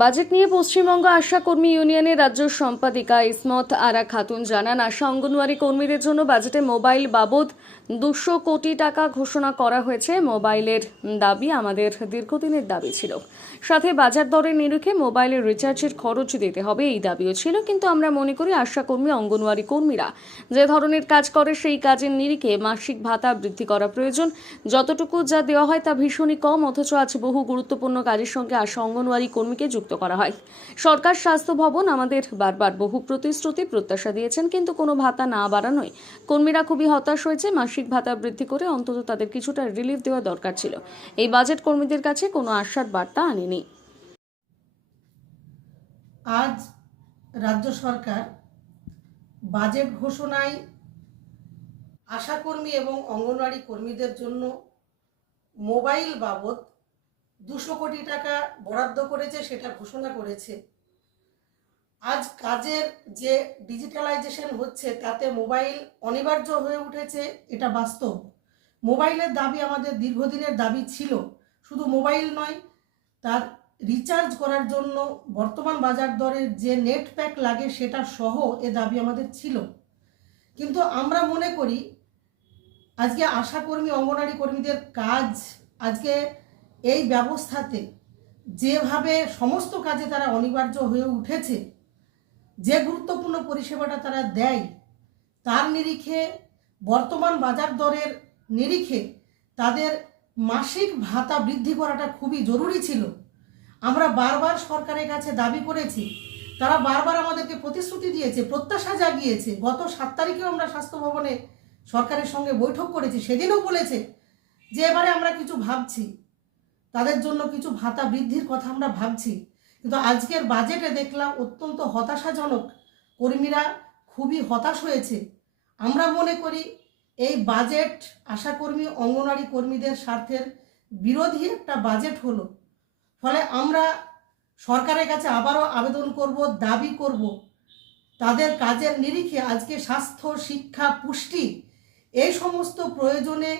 Budget নিয়ে পশ্চিমবঙ্গ আশা কর্মী ইউনিয়নের রাজ্য সম্পাদিকা ইসমত আরা খাতুন জানান, আশা অঙ্গনওয়াড়ি কর্মীদের জন্য বাজেটে মোবাইল বাবদ দুশো কোটি টাকা ঘোষণা করা হয়েছে। মোবাইলের দাবি আমাদের দীর্ঘদিনের দাবি ছিল। সাথে বাজার দরের নিরিখে মোবাইলের রিচার্জের খরচ দিতে হবে এই দাবিও ছিল। কিন্তু আমরা মনে করি আশা কর্মী, অঙ্গনওয়াড়ি কর্মীরা যে ধরনের কাজ করে সেই কাজের নিরিখে মাসিক ভাতা বৃদ্ধি করা প্রয়োজন। যতটুকু যা দেওয়া হয় তা ভীষণই কম, অথচ আজ বহু গুরুত্বপূর্ণ কাজের সঙ্গে আশা অঙ্গনওয়াড়ি কর্মীকে যুক্ত করা হয়। সরকার স্বাস্থ্য ভবন আমাদের বারবার বহু প্রতিশ্রুতি প্রত্যাশা দিয়েছেন, কিন্তু কোনো ভাতা না বাড়ানোয় কর্মীরা খুবই হতাশ হয়েছে। মাসিক ভাতা বৃদ্ধি করে অন্তত তাদের কিছুটা রিলিফ দেওয়া দরকার ছিল। এই বাজেট কর্মীদের কাছে কোনো আশার বার্তা আনেনি। আজ রাজ্য সরকার বাজেট ঘোষণায় আশাকর্মী এবং অঙ্গনওয়াড়ি কর্মীদের জন্য মোবাইল বাবদ দুশো কোটি টাকা বরাদ্দ করেছে, সেটা ঘোষণা করেছে। আজ কাজের যে ডিজিটালাইজেশন হচ্ছে, তাতে মোবাইল অনিবার্য হয়ে উঠেছে, এটা বাস্তব। মোবাইলের দাবি আমাদের দীর্ঘদিনের দাবি ছিল, শুধু মোবাইল নয়, তার রিচার্জ করার জন্য বর্তমান বাজার দরের যে নেট প্যাক লাগে, সেটা সহ এ দাবি আমাদের ছিল। কিন্তু আমরা মনে করি, আজকে আশাকর্মী, অঙ্গনারী কর্মীদের কাজ, আজকে এই ব্যবস্থাতে যেভাবে সমস্ত কাজে তারা অনিবার্য হয়ে উঠেছে, যে গুরুত্বপূর্ণ পরিষেবাটা তারা দেয়, তার নিরিখে বর্তমান বাজার দরের নিরিখে তাদের মাসিক ভাতা বৃদ্ধি করাটা খুবই জরুরি ছিল। আমরা বারবার সরকারের কাছে দাবি করেছি, তারা বারবার আমাদেরকে প্রতিশ্রুতি দিয়েছে, প্রত্যাশা জাগিয়েছে। গত সাত তারিখেও আমরা স্বাস্থ্য ভবনে সরকারের সঙ্গে বৈঠক করেছি, সেদিনও বলেছে যে, এবারে আমরা কিছু ভাবছি। তাদের জন্য কিছু ভাতা বৃদ্ধির কথা আমরা ভাবছি। কিন্তু আজকের বাজেটে দেখলাম অত্যন্ত হতাশাজনক। কর্মীরা খুবই হতাশ হয়েছে। আমরা মনে করি এই বাজেট আশাকর্মী, অঙ্গনারী কর্মীদের স্বার্থের বিরোধী একটা বাজেট হলো। ফলে আমরা সরকারের কাছে আবারও আবেদন করব, দাবি করব। তাদের কাজের নিরিখে আজকে স্বাস্থ্য, শিক্ষা, পুষ্টি এই সমস্ত প্রয়োজনে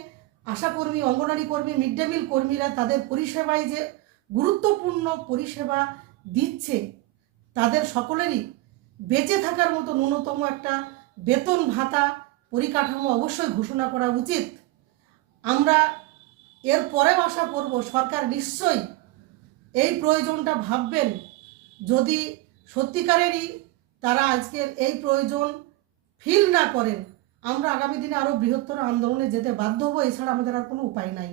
আশাকর্মী, অঙ্গনারী কর্মী, মিড ডে মিল কর্মীরা তাদের পরিষেবায় যে গুরুত্বপূর্ণ পরিষেবা দিচ্ছে, তাদের সকলেরই বেঁচে থাকার মতো ন্যূনতম একটা বেতন ভাতা পরিকাঠামো অবশ্যই ঘোষণা করা উচিত। আমরা এর পরেও আশা করব, সরকার নিশ্চয়ই এই প্রয়োজনটা ভাববেন। যদি সত্যিকারেরই তারা আজকের এই প্রয়োজন ফিল না করেন আমরা আগামী দিনে আরও বৃহত্তর আন্দোলনে যেতে বাধ্য হব, এছাড়া আমাদের আর কোনো উপায় নাই।